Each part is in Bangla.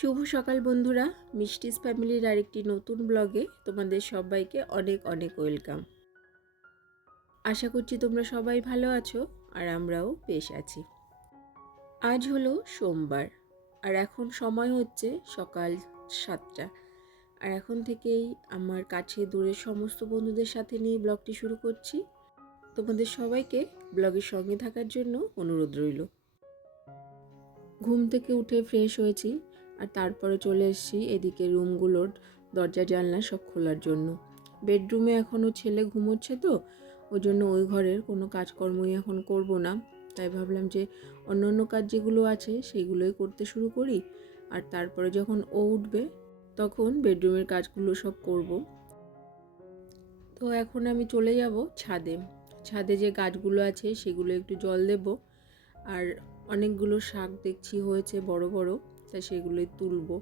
শুভ সকাল বন্ধুরা, মিষ্টিস ফ্যামিলির আরেকটি নতুন ব্লগে তোমাদের সবাইকে অনেক অনেক ওয়েলকাম। আশা করছি তোমরা সবাই ভালো আছো আর আমরাও বেশ আছি। আজ হলো সোমবার আর এখন সময় হচ্ছে সকাল সাতটা। আর এখন থেকেই আমার কাছে দূরের সমস্ত বন্ধুদের সাথে নিয়ে ব্লগটি শুরু করছি। তোমাদের সবাইকে ব্লগের সঙ্গে থাকার জন্য অনুরোধ রইল। ঘুম থেকে উঠে ফ্রেশ হয়েছি আর তারপরে চলে এসেছি এদিকে রুমগুলোর দরজা, জানলা সব খোলার জন্য। বেডরুমে এখনও ছেলে ঘুমোচ্ছে তো, ওই জন্য ওই ঘরের কোনো কাজকর্মই এখন করব না। তাই ভাবলাম যে অন্য অন্য কাজ যেগুলো আছে সেগুলোই করতে শুরু করি। আর তারপরে যখন ও উঠবে, তখন বেডরুমের কাজগুলো সব করব। তো এখন আমি চলে যাব ছাদে। ছাদে যে গাছগুলো আছে সেগুলো একটু জল দেব। আর অনেকগুলো শাক দেখছি হয়েছে বড় বড়। তাই সেগুলোই তুলবো।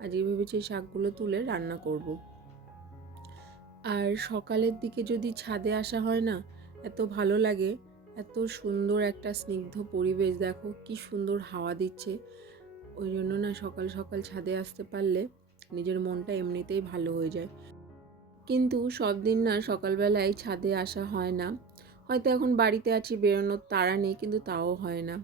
আজকে ভেবেছি শাকগুলো তুলে রান্না করব। আর সকালের দিকে যদি ছাদে আসা হয় না, এত ভালো লাগে, এত সুন্দর একটা স্নিগ্ধ পরিবেশ, দেখো কি সুন্দর হাওয়া দিচ্ছে। ওই জন্য না সকাল সকাল ছাদে আসতে পারলে নিজের মনটা এমনিতেই ভালো হয়ে যায়। কিন্তু সব দিন না সকালবেলায় ছাদে আসা হয় না। হয়তো এখন বাড়িতে আছি, বেরোনোর তাড়া নেই, কিন্তু তাও হয় না।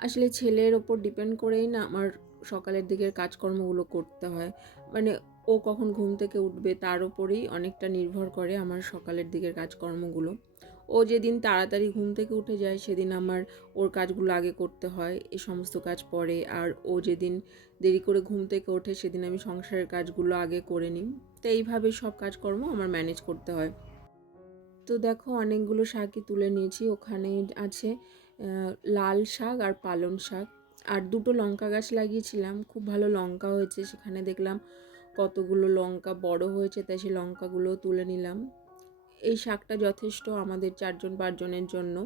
আসলে ছেলের ওপর ডিপেন্ড করেই না আমার সকালের দিকের কাজকর্মগুলো করতে হয়। মানে ও কখন ঘুম থেকে উঠবে তার ওপরেই অনেকটা নির্ভর করে আমার সকালের দিকের কাজকর্মগুলো। ও যেদিন তাড়াতাড়ি ঘুম থেকে উঠে যায় সেদিন আমার ওর কাজগুলো আগে করতে হয়, এ সমস্ত কাজ পরে। আর ও যেদিন দেরি করে ঘুম থেকে ওঠে সেদিন আমি সংসারের কাজগুলো আগে করে নিই। তো এইভাবে সব কাজকর্ম আমার ম্যানেজ করতে হয়। তো দেখো অনেকগুলো শাকই তুলে নিয়েছি ওখানে আছে। লাল শাক আর পালং শাক। আর দুটো লঙ্কা গাছ লাগিয়েছিলাম, খুব ভালো লঙ্কা হয়েছে। সেখানে দেখলাম কতগুলো লঙ্কা বড় হয়েছে, তাই সেই লঙ্কাগুলো তুলে নিলাম। এই শাকটা যথেষ্ট আমাদের চারজন পাঁচজনের জন্য।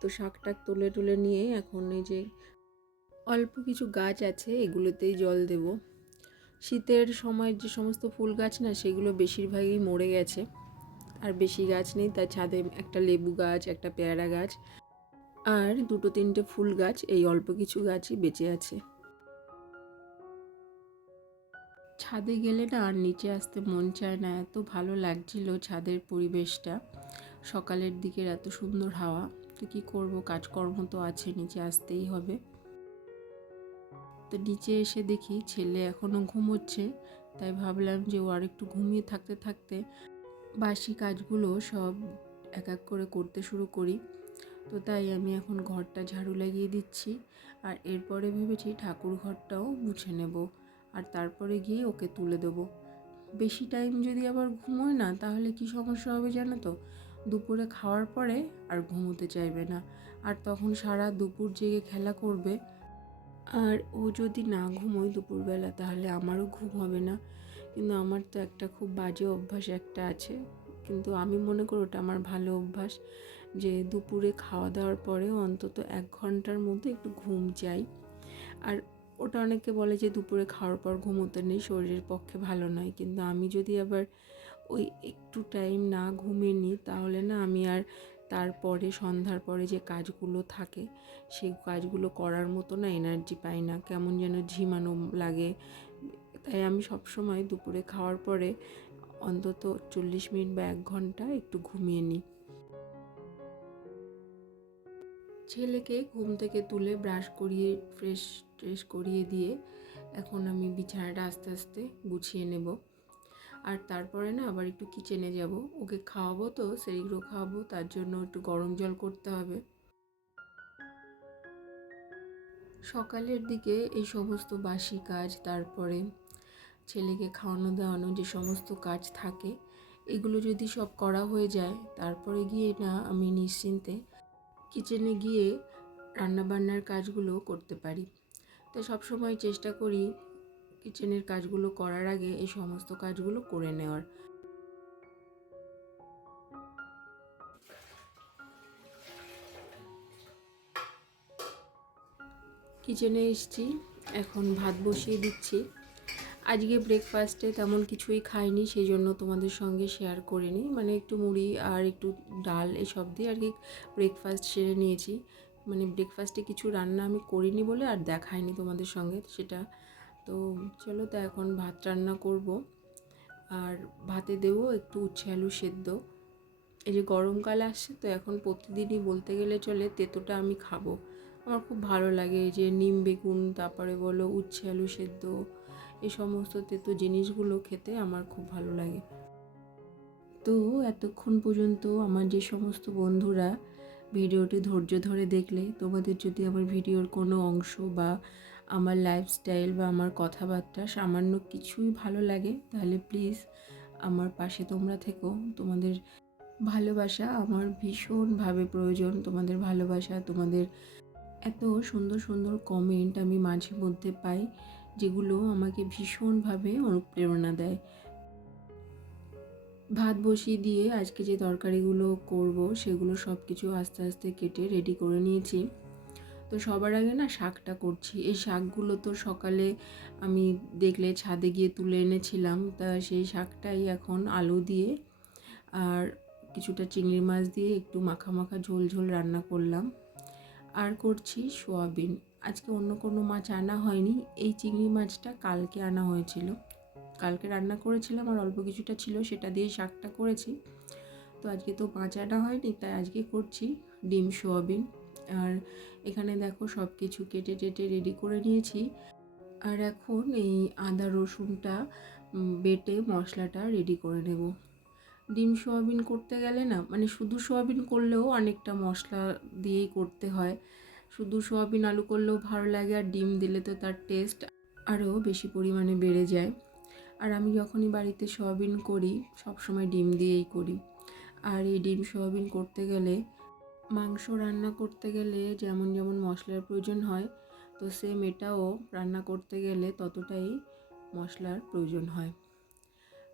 তো শাকটা তুলে তুলে নিয়ে এখন এই যে অল্প কিছু গাছ আছে, এগুলোতেই জল দেব। শীতের সময় যে সমস্ত ফুল গাছ না, সেগুলো বেশিরভাগই মরে গেছে। আর বেশি গাছ নেই তাই ছাদে একটা লেবু গাছ, একটা পেয়ারা গাছ আর দুটো তিনটে ফুল গাছ, এই অল্প কিছু গাছই বেঁচে আছে। ছাদে গেলে না আর নিচে আসতে মন চায় না, এত ভালো লাগছিল ছাদের পরিবেশটা। সকালের দিকের এত সুন্দর হাওয়া, তো কী করব, কাজকর্ম তো আছে, নিচে আসতেই হবে। তো নিচে এসে দেখি ছেলে এখনও ঘুমোচ্ছে, তাই ভাবলাম যে ও আর একটু ঘুমিয়ে থাকতে থাকতে বাসি কাজগুলো সব এক এক করে করতে শুরু করি। তো তাই আমি এখন ঘরটা ঝাড়ু লাগিয়ে দিচ্ছি। আর এরপরে ভেবেছি ঠাকুর ঘরটাও মুছে নেব আর তারপরে গিয়ে ওকে তুলে দেব। বেশি টাইম যদি আবার ঘুমোয় না, তাহলে কি সমস্যা হবে জানো তো? দুপুরে খাওয়ার পরে আর ঘুমোতে চাইবে না। আর তখন সারা দুপুর জেগে খেলা করবে। আর ও যদি না ঘুমোয় দুপুরবেলা, তাহলে আমারও ঘুম হবে না। কিন্তু আমার তো একটা খুব বাজে অভ্যাস একটা আছে। কিন্তু আমি মনে করি ওটা আমার ভালো অভ্যাস যে দুপুরে খাওয়া দাওয়ার পরেও অন্তত এক ঘণ্টার মধ্যে একটু ঘুম চাই। আর ওটা অনেকে বলে যে দুপুরে খাওয়ার পর ঘুমোতে নেই, শরীরের পক্ষে ভালো নয়। কিন্তু আমি যদি আবার ওই একটু টাইম না ঘুমিয়ে নিই, তাহলে না আমি আর তারপরে সন্ধ্যার পরে যে কাজগুলো থাকে, সেই কাজগুলো করার মতো না এনার্জি পাই না। কেমন যেন ঝিমানো লাগে তাই আমি সবসময় দুপুরে খাওয়ার পরে অন্তত চল্লিশ মিনিট বা এক ঘণ্টা একটু ঘুমিয়ে নিই। ছেলেকে ঘুম থেকে তুলে ব্রাশ করিয়ে, ফ্রেশ ট্রেশ করিয়ে দিয়ে এখন আমি বিছানাটা আস্তে আস্তে গুছিয়ে নেব। আর তারপরে না আবার একটু কিচেনে যাব। ওকে খাওয়াবো তো সেইগুলো খাওয়াবো, তার জন্য একটু গরম জল করতে হবে। সকালের দিকে এই সমস্ত বাসি কাজ, তারপরে ছেলেকে খাওয়ানো দাওয়ানো যে সমস্ত কাজ থাকে, এগুলো যদি সব করা হয়ে যায়, তারপরে গিয়ে না আমি নিশ্চিন্তে কিচেনে গিয়ে রান্নাবান্নার কাজগুলো করতে পারি। তো সবসময় চেষ্টা করি কিচেনের কাজগুলো করার আগে এই সমস্ত কাজগুলো করে নেওয়ার। কিচেনে এসছি, এখন ভাত বসিয়ে দিচ্ছি। আজকে ব্রেকফাস্টে তেমন কিছুই খাইনি সেই জন্য তোমাদের সঙ্গে শেয়ার করিনি মানে একটু মুড়ি আর একটু ডাল এসব দিয়ে আর কি ব্রেকফাস্ট সেরে নিয়েছি। মানে ব্রেকফাস্টে কিছু রান্না আমি করিনি বলে আর দেখাইনি তোমাদের সঙ্গে সেটা। তো চলো তো এখন ভাত রান্না করব। আর ভাতে দেবো একটু উচ্ছে আলু সেদ্ধ। এই যে গরমকাল আসছে তো এখন প্রতিদিনই বলতে গেলে চলে তেতোটা আমি খাব। আমার খুব ভালো লাগে এই যে নিম বেগুন, তারপরে বলো উচ্ছে আলু সেদ্ধ এই সমস্ত তেতো জিনিসগুলো খেতে আমার খুব ভালো লাগে। তো এতক্ষণ পর্যন্ত আমার যে সমস্ত বন্ধুরা ভিডিওটি ধৈর্য ধরে দেখলে, তোমাদের যদি আমার ভিডিওর কোনো অংশ বা আমার লাইফস্টাইল বা আমার কথাবার্তা সামান্য কিছুই ভালো লাগে, তাহলে প্লিজ আমার পাশে তোমরা থেকো। তোমাদের ভালোবাসা আমার ভীষণভাবে প্রয়োজন। তোমাদের ভালোবাসা, তোমাদের এত সুন্দর সুন্দর কমেন্ট আমি মাঝে মধ্যে পাই। যেগুলো আমাকে ভীষণভাবে অনুপ্রেরণা দেয়। ভাত বসিয়ে দিয়ে আজকে যে তরকারিগুলো করব, সেগুলো সব কিছু আস্তে আস্তে কেটে রেডি করে নিয়েছি। তো সবার আগে না শাকটা করছি। এই শাকগুলো তো সকালে আমি দেখলে ছাদে গিয়ে তুলে এনেছিলাম। তা সেই শাকটাই এখন আলু দিয়ে আর কিছুটা চিংড়ি মাছ দিয়ে একটু মাখা মাখা ঝোল ঝোল রান্না করলাম। আর করছি সোয়াবিন। আজকে অন্য কোনো মাছ আনা হয়নি। এই চিংড়ি মাছটা কালকে আনা হয়েছিল। কালকে রান্না করেছিলাম আর অল্প কিছুটা ছিল, সেটা দিয়ে শাকটা করেছি। তো আজকে তো মাছ আনা হয়নি, তাই আজকে করছি ডিম, সোয়াবিন। আর এখানে দেখো সব কিছু কেটে টেটে রেডি করে নিয়েছি। আর এখন এই আদা রসুনটা বেটে মশলাটা রেডি করে নেব। ডিম, সোয়াবিন করতে গেলে না মানে শুধু সোয়াবিন করলেও অনেকটা মশলা দিয়েই করতে হয়। শুধু সোয়াবিন আলু করলেও ভালো লাগে আর ডিম দিলে তো তার টেস্ট আরও বেশি পরিমাণে বেড়ে যায়। আর আমি যখনই বাড়িতে সোয়াবিন করি, সবসময় ডিম দিয়েই করি। আর এই ডিম সোয়াবিন করতে গেলে, মাংস রান্না করতে গেলে যেমন যেমন মশলার প্রয়োজন হয়, তো সেম এটাও রান্না করতে গেলে ততটাই মশলার প্রয়োজন হয়।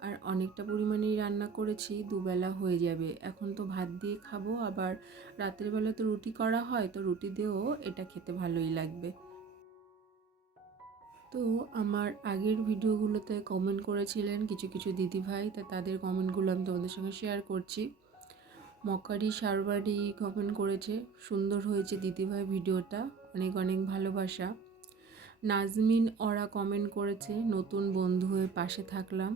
আর অনেকটা পরিমাণেই রান্না করেছি, দুবেলা হয়ে যাবে। এখন তো ভাত দিয়ে খাব, আবার রাতের বেলা তো রুটি করা হয়, তো রুটি দিয়েও এটা খেতে ভালোই লাগবে। তো আমার আগের ভিডিওগুলোতে কমেন্ট করেছিলেন কিছু কিছু দিদিভাই, তা তাদের কমেন্টগুলো আমি তোমাদের সঙ্গে শেয়ার করছি। মকারি সারবারি কমেন্ট করেছে, সুন্দর হয়েছে দিদিভাই ভিডিওটা, অনেক অনেক ভালোবাসা। নাজমিন ওরা কমেন্ট করেছে, নতুন বন্ধু হয়ে পাশে থাকলাম।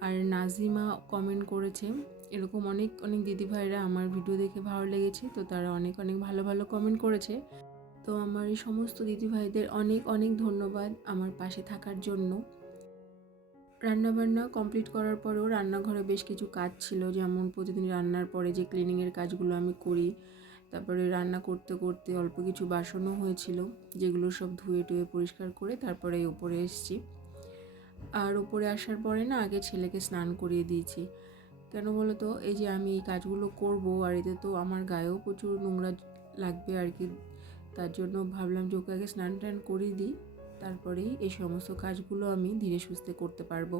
আর নাজিমা কমেন্ট করেছে। এরকম অনেক অনেক দিদিভাইরা আমার ভিডিও দেখে ভালো লেগেছে, তো তারা অনেক অনেক ভালো ভালো কমেন্ট করেছে। তো আমার এই সমস্ত দিদিভাইদের অনেক অনেক ধন্যবাদ আমার পাশে থাকার জন্য। রান্নাবান্না কমপ্লিট করার পরেও রান্নাঘরে বেশ কিছু কাজ ছিল, যেমন প্রতিদিন রান্নার পরে যে ক্লিনিংয়ের কাজগুলো আমি করি, তারপরে রান্না করতে করতে অল্প কিছু বাসনও হয়েছিল, যেগুলো সব ধুয়ে, টুয়ে পরিষ্কার করে তারপরে ওপরে এসছি। আর ওপরে আসার পরে না আগে ছেলেকে স্নান করিয়ে দিয়েছি। কেন বলো তো এই যে আমি এই কাজগুলো করব আর এতে তো আমার গায়েও প্রচুর নোংরা লাগবে আর কি। তার জন্য ভাবলাম যে ওকে আগে স্নান টান করিয়ে দিই, তারপরেই এই সমস্ত কাজগুলো আমি ধীরে সুস্থে করতে পারব।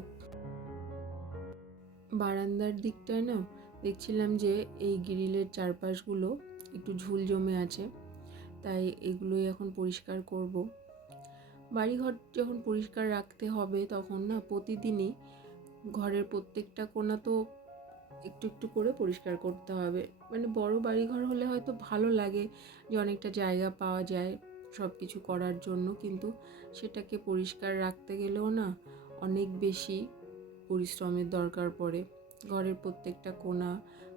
বারান্দার দিকটায় না দেখছিলাম যে এই গ্রিলের চারপাশগুলো একটু ঝুল জমে আছে, তাই এগুলোই এখন পরিষ্কার করব। বাড়িঘর যখন পরিষ্কার রাখতে হবে তখন না প্রতিদিনই ঘরের প্রত্যেকটা কোণা তো একটু একটু করে পরিষ্কার করতে হবে। মানে বড় বাড়িঘর হলে হয়তো ভালো লাগে যে অনেকটা জায়গা পাওয়া যায় সব কিছু করার জন্য, কিন্তু সেটাকে পরিষ্কার রাখতে গেলেও না অনেক বেশি পরিশ্রমের দরকার পড়ে। ঘরের প্রত্যেকটা কোণা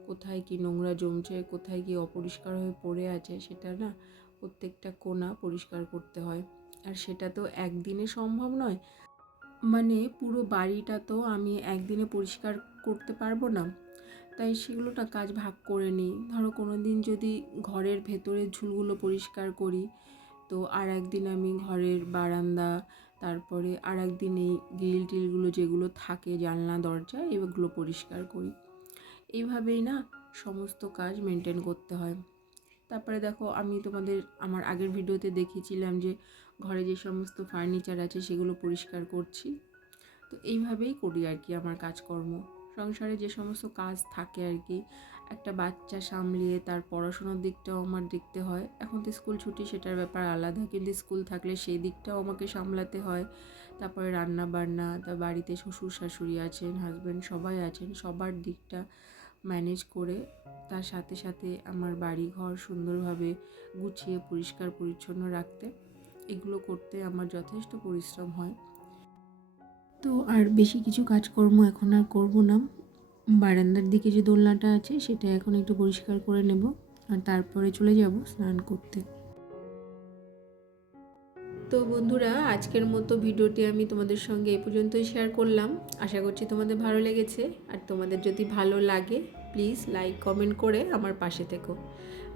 কোথায় কি নোংরা জমছে, কোথায় কি অপরিষ্কার হয়ে পড়ে আছে, সেটা না প্রত্যেকটা কোণা পরিষ্কার করতে হয়। আর সেটা তো একদিনে সম্ভব নয়। মানে পুরো বাড়িটা তো আমি একদিনে পরিষ্কার করতে পারব না। তাই সেগুলো না কাজ ভাগ করে নিই। ধরো কোনো দিন যদি ঘরের ভেতরের ঝুলগুলো পরিষ্কার করি, তো আর একদিন আমি ঘরের বারান্দা, তারপরে আর একদিন এই গ্রিল টিলগুলো যেগুলো থাকে, জানলা, দরজা, এগুলো পরিষ্কার করি। এইভাবেই না সমস্ত কাজ মেনটেন করতে হয়। তারপরে দেখো আমি তোমাদের আমার আগের ভিডিওতে দেখিয়েছিলাম যে ঘরে যে সমস্ত ফার্নিচার আছে সেগুলো পরিষ্কার করছি। তো এইভাবেই করি আর কি আমার কাজকর্ম। সংসারে যে সমস্ত কাজ থাকে আর কি, একটা বাচ্চা সামলিয়ে তার পড়াশোনার দিকটাও আমার দেখতে হয়। এখন তো স্কুল ছুটি, সেটার ব্যাপার আলাদা, কিন্তু স্কুল থাকলে সেই দিকটাও আমাকে সামলাতে হয়। তারপরে রান্না বান্না তার বাড়িতে শ্বশুর শাশুড়ি আছেন হাজব্যান্ড সবাই আছেন, সবার দিকটা ম্যানেজ করে তার সাথে সাথে আমার বাড়ি ঘর সুন্দরভাবে গুছিয়ে, পরিষ্কার, পরিচ্ছন্ন রাখতে এগুলো করতে আমার যথেষ্ট পরিশ্রম হয়। তো আর বেশি কিছু কাজকর্ম এখন আর করব না। বারান্দার দিকে যে দোলনাটা আছে, সেটা এখন একটু পরিষ্কার করে নেব আর তারপরে চলে যাব স্নান করতে। তো বন্ধুরা, আজকের মতো ভিডিওটি আমি তোমাদের সঙ্গে এই পর্যন্তই শেয়ার করলাম। আশা করছি তোমাদের ভালো লেগেছে। আর তোমাদের যদি ভালো লাগে প্লিজ লাইক কমেন্ট করে আমার পাশে থেকো।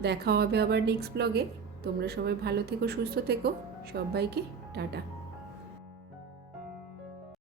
দেখা হবে আবার নেক্সট ব্লগে তোমরা সবাই ভালো থেকো, সুস্থ থেকো। সবাইকে টাটা।